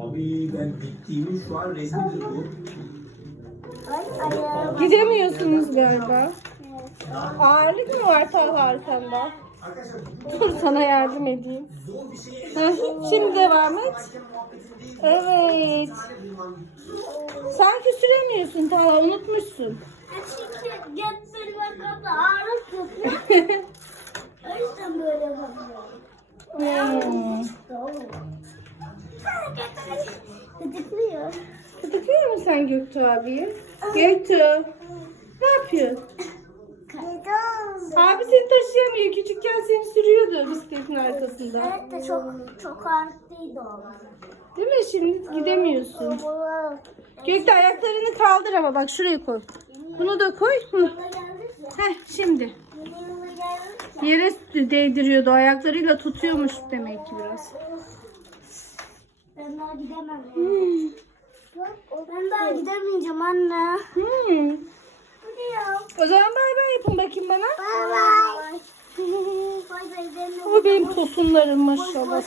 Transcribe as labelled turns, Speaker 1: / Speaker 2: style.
Speaker 1: Abi ben bittiğimi şu an resmidir bu.
Speaker 2: Gidemiyorsunuz galiba. Ağırlık mı var Talha arkanda? Dur sana yardım edeyim.
Speaker 1: şey.
Speaker 2: Şimdi devam et. Evet. Sanki süremiyorsun Talha unutmuşsun. Hmm.
Speaker 3: Gıdıklıyor.
Speaker 2: Gıdıklıyor musun sen Göktuğ abiyi? Göktuğ. Ne yapıyorsun? Abi seni taşıyamıyor. Küçükken seni sürüyordu bisikletin arkasında.
Speaker 3: Evet de çok çok ağrıtlıydı o.
Speaker 2: Değil mi? Şimdi gidemiyorsun. Göktuğ ayaklarını kaldır ama bak şuraya koy. Bunu da koy. Hı. Heh şimdi. Yere değdiriyordu. Ayaklarıyla tutuyormuş demek ki biraz.
Speaker 3: Ben daha gidemem. Ben daha gidemeyeceğim anne.
Speaker 2: Hmm. O zaman bay bay yapın bakayım bana.
Speaker 3: Bay bay. Bay bay.
Speaker 2: O benim tosunlarım maşallah.